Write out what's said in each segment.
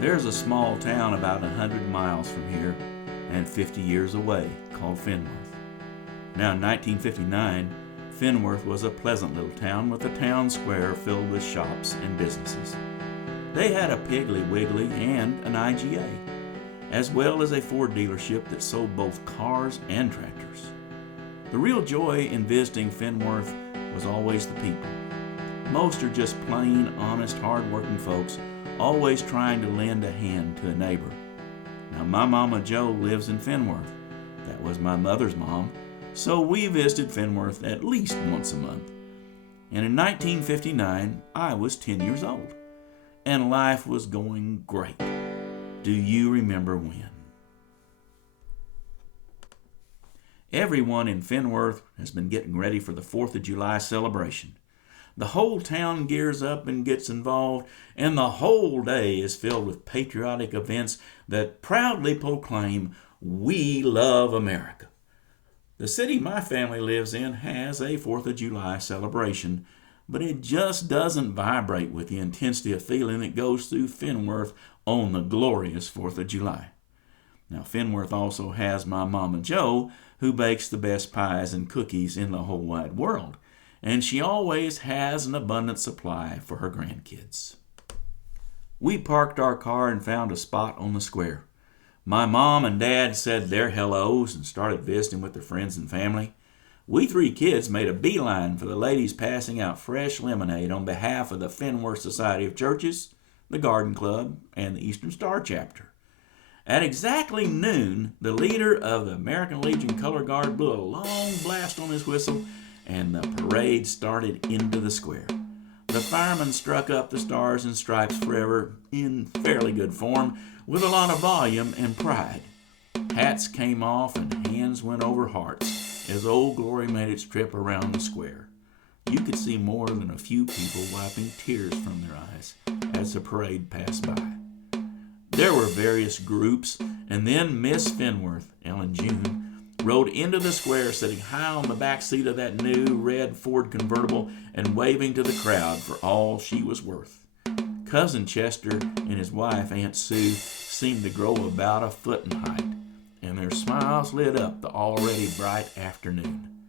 There's a small town about 100 miles from here and 50 years away called Fenworth. Now, in 1959, Fenworth was a pleasant little town with a town square filled with shops and businesses. They had a Piggly Wiggly and an IGA, as well as a Ford dealership that sold both cars and tractors. The real joy in visiting Fenworth was always the people. Most are just plain, honest, hard-working folks, always trying to lend a hand to a neighbor. Now, my Mama Jo lives in Fenworth. That was my mother's mom, so we visited Fenworth at least once a month. And in 1959, I was 10 years old, and life was going great. Do you remember when? Everyone in Fenworth has been getting ready for the 4th of July celebration. The whole town gears up and gets involved, and the whole day is filled with patriotic events that proudly proclaim, "We love America." The city my family lives in has a 4th of July celebration, but it just doesn't vibrate with the intensity of feeling that goes through Fenworth on the glorious 4th of July. Now, Fenworth also has my Mama Jo, who bakes the best pies and cookies in the whole wide world, and she always has an abundant supply for her grandkids. We parked our car and found a spot on the square. My mom and dad said their hellos and started visiting with their friends and family. We 3 kids made a beeline for the ladies passing out fresh lemonade on behalf of the Fenworth Society of Churches, the Garden Club, and the Eastern Star Chapter. At exactly noon, the leader of the American Legion Color Guard blew a long blast on his whistle, and the parade started into the square. The firemen struck up the Stars and Stripes Forever in fairly good form, with a lot of volume and pride. Hats came off and hands went over hearts as Old Glory made its trip around the square. You could see more than a few people wiping tears from their eyes as the parade passed by. There were various groups, and then Miss Fenworth, Ellen June, rode into the square sitting high on the back seat of that new red Ford convertible and waving to the crowd for all she was worth. Cousin Chester and his wife, Aunt Sue, seemed to grow about a foot in height, and their smiles lit up the already bright afternoon.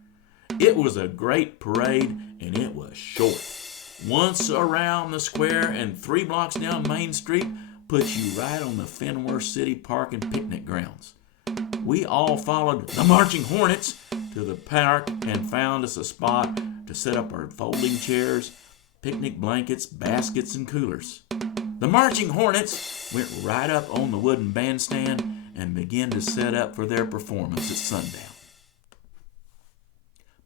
It was a great parade, and it was short. Once around the square and 3 blocks down Main Street puts you right on the Fenworth City Park and picnic grounds. We all followed the Marching Hornets to the park and found us a spot to set up our folding chairs, picnic blankets, baskets, and coolers. The Marching Hornets went right up on the wooden bandstand and began to set up for their performance at sundown.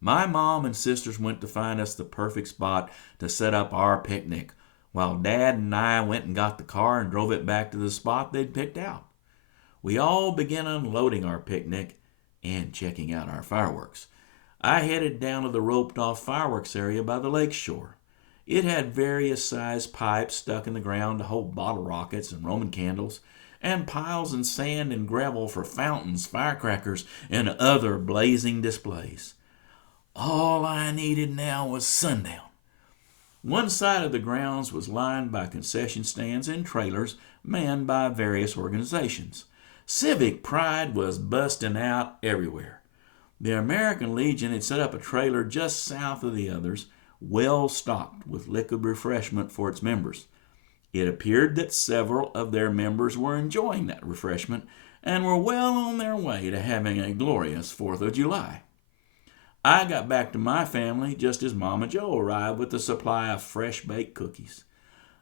My mom and sisters went to find us the perfect spot to set up our picnic, while Dad and I went and got the car and drove it back to the spot they'd picked out. We all began unloading our picnic and checking out our fireworks. I headed down to the roped-off fireworks area by the lake shore. It had various sized pipes stuck in the ground to hold bottle rockets and Roman candles, and piles of sand and gravel for fountains, firecrackers, and other blazing displays. All I needed now was sundown. One side of the grounds was lined by concession stands and trailers manned by various organizations. Civic pride was busting out everywhere. The American Legion had set up a trailer just south of the others, well stocked with liquid refreshment for its members. It appeared that several of their members were enjoying that refreshment and were well on their way to having a glorious 4th of July. I got back to my family just as Mama Jo arrived with a supply of fresh-baked cookies.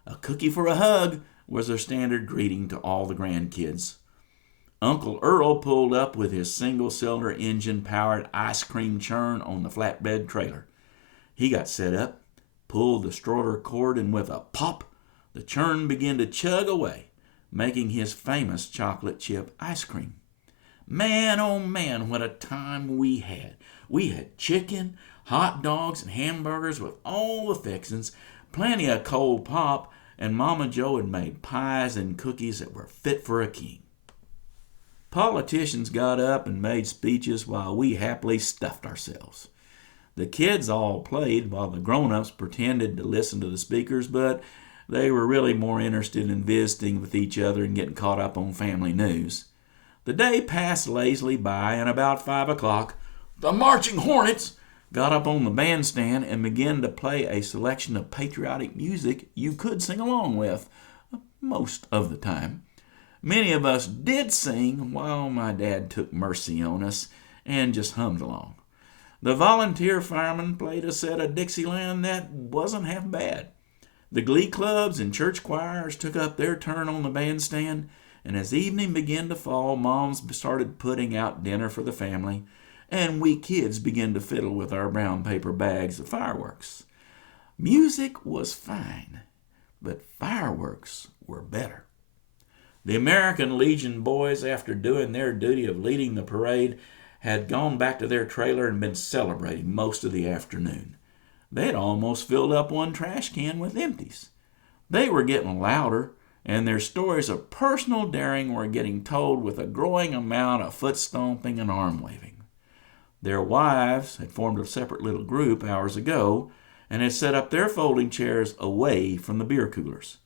"A cookie for a hug" was their standard greeting to all the grandkids. Uncle Earl pulled up with his single-cylinder engine-powered ice cream churn on the flatbed trailer. He got set up, pulled the stroller cord, and with a pop, the churn began to chug away, making his famous chocolate chip ice cream. Man, oh man, what a time we had. We had chicken, hot dogs, and hamburgers with all the fixings, plenty of cold pop, and Mama Jo had made pies and cookies that were fit for a king. Politicians got up and made speeches while we happily stuffed ourselves. The kids all played while the grown-ups pretended to listen to the speakers, but They were really more interested in visiting with each other and getting caught up on family news. The day passed lazily by, and about 5 o'clock, the Marching Hornets got up on the bandstand and began to play a selection of patriotic music you could sing along with, most of the time. Many of us did sing while my dad took mercy on us and just hummed along. The volunteer firemen played a set of Dixieland that wasn't half bad. The glee clubs and church choirs took up their turn on the bandstand, and as evening began to fall, moms started putting out dinner for the family, and we kids began to fiddle with our brown paper bags of fireworks. Music was fine, but fireworks were better. The American Legion boys, after doing their duty of leading the parade, had gone back to their trailer and been celebrating most of the afternoon. They had almost filled up one trash can with empties. They were getting louder, and their stories of personal daring were getting told with a growing amount of foot stomping and arm waving. Their wives had formed a separate little group hours ago and had set up their folding chairs away from the beer coolers.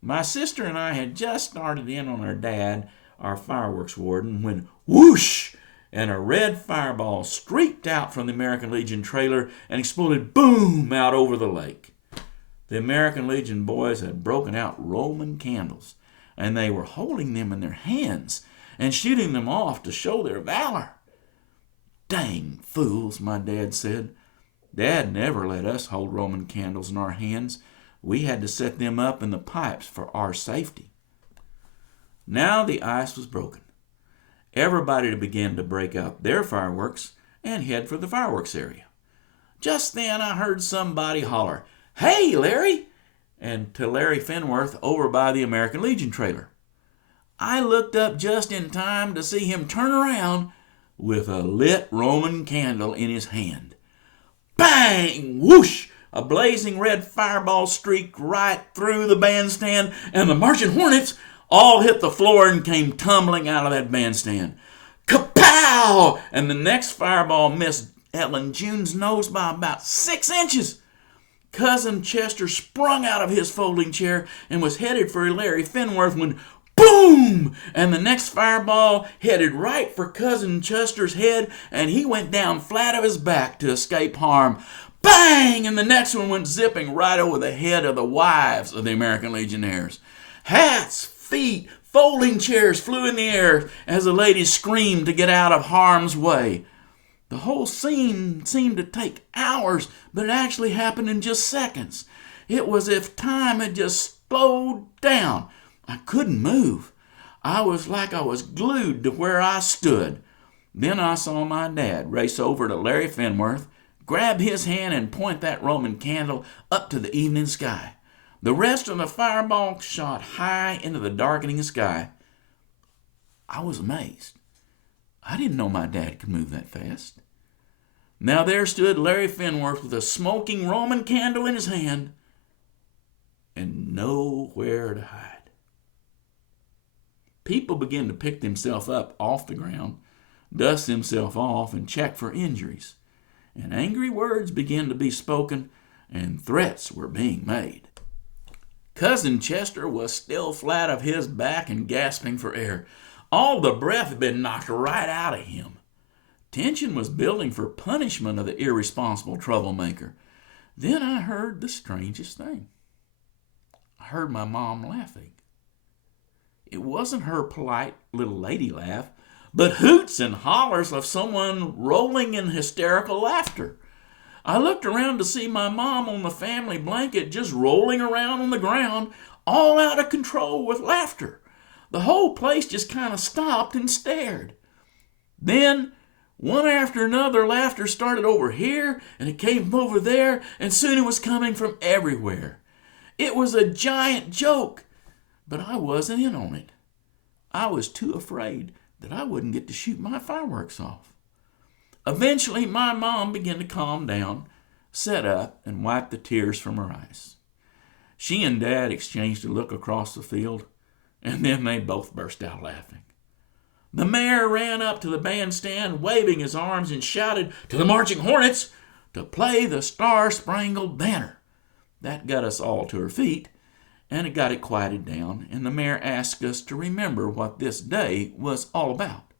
My sister and I had just started in on our dad, our fireworks warden, when whoosh! And a red fireball streaked out from the American Legion trailer and exploded boom out over the lake. The American Legion boys had broken out Roman candles, and they were holding them in their hands and shooting them off to show their valor. Dang fools, my dad said. Dad never let us hold Roman candles in our hands. We had to set them up in the pipes for our safety. Now the ice was broken. Everybody began to break out their fireworks and head for the fireworks area. Just then I heard somebody holler, "Hey, Larry!" and to Larry Fenworth over by the American Legion trailer. I looked up just in time to see him turn around with a lit Roman candle in his hand. Bang! Whoosh! A blazing red fireball streaked right through the bandstand, and the Marching Hornets all hit the floor and came tumbling out of that bandstand. Kapow! And the next fireball missed Ellen June's nose by about 6 inches. Cousin Chester sprung out of his folding chair and was headed for Larry Fenworth when boom! And the next fireball headed right for Cousin Chester's head, and he went down flat of his back to escape harm. Bang! And the next one went zipping right over the head of the wives of the American Legionnaires. Hats, feet, folding chairs flew in the air as the ladies screamed to get out of harm's way. The whole scene seemed to take hours, but it actually happened in just seconds. It was as if time had just slowed down. I couldn't move. I was like I was glued to where I stood. Then I saw my dad race over to Larry Fenworth, grab his hand and point that Roman candle up to the evening sky. The rest of the fireball shot high into the darkening sky. I was amazed. I didn't know my dad could move that fast. Now there stood Larry Fenworth with a smoking Roman candle in his hand and nowhere to hide. People began to pick themselves up off the ground, dust themselves off, and check for injuries. And angry words began to be spoken, and threats were being made. Cousin Chester was still flat of his back and gasping for air. All the breath had been knocked right out of him. Tension was building for punishment of the irresponsible troublemaker. Then I heard the strangest thing. I heard my mom laughing. It wasn't her polite little lady laugh, but hoots and hollers of someone rolling in hysterical laughter. I looked around to see my mom on the family blanket just rolling around on the ground, all out of control with laughter. The whole place just kind of stopped and stared. Then, one after another, laughter started over here, and it came from over there, and soon it was coming from everywhere. It was a giant joke, but I wasn't in on it. I was too afraid that I wouldn't get to shoot my fireworks off. Eventually, my mom began to calm down, sat up, and wiped the tears from her eyes. She and Dad exchanged a look across the field, and then they both burst out laughing. The mayor ran up to the bandstand, waving his arms, and shouted to the Marching Hornets to play the Star-Spangled Banner. That got us all to our feet, and it got it quieted down, and the mayor asked us to remember what this day was all about.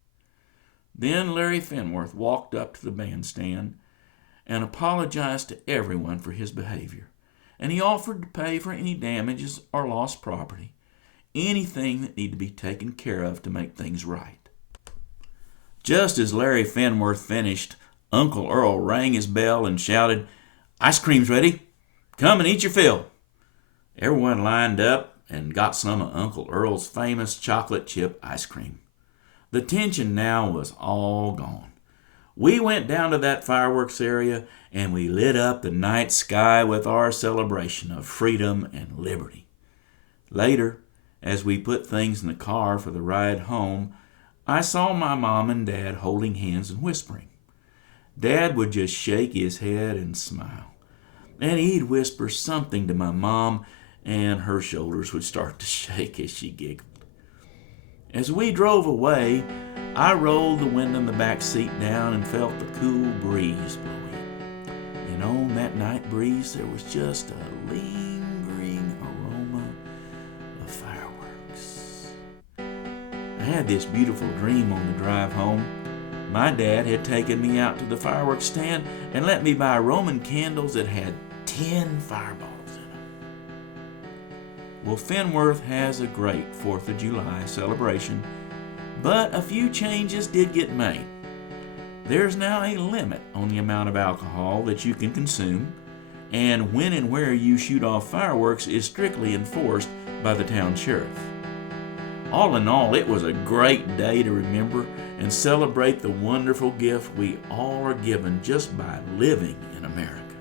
Then Larry Fenworth walked up to the bandstand and apologized to everyone for his behavior, and he offered to pay for any damages or lost property, anything that needed to be taken care of to make things right. Just as Larry Fenworth finished, Uncle Earl rang his bell and shouted, "Ice cream's ready. Come and eat your fill." Everyone lined up and got some of Uncle Earl's famous chocolate chip ice cream. The tension now was all gone. We went down to that fireworks area and we lit up the night sky with our celebration of freedom and liberty. Later, as we put things in the car for the ride home, I saw my mom and Dad holding hands and whispering. Dad would just shake his head and smile, and he'd whisper something to my mom, and her shoulders would start to shake as she giggled. As we drove away, I rolled the window in the back seat down and felt the cool breeze blowing. And on that night breeze, there was just a lingering aroma of fireworks. I had this beautiful dream on the drive home. My dad had taken me out to the fireworks stand and let me buy Roman candles that had 10 fireballs in them. Well, Fenworth has a great 4th of July celebration, but a few changes did get made. There's now a limit on the amount of alcohol that you can consume, and when and where you shoot off fireworks is strictly enforced by the town sheriff. All in all, it was a great day to remember and celebrate the wonderful gift we all are given just by living in America.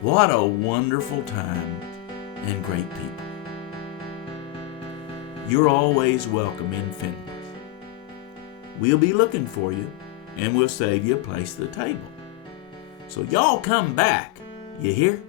What a wonderful time and great people. You're always welcome in Fenworth. We'll be looking for you, and we'll save you a place at the table. So y'all come back, you hear?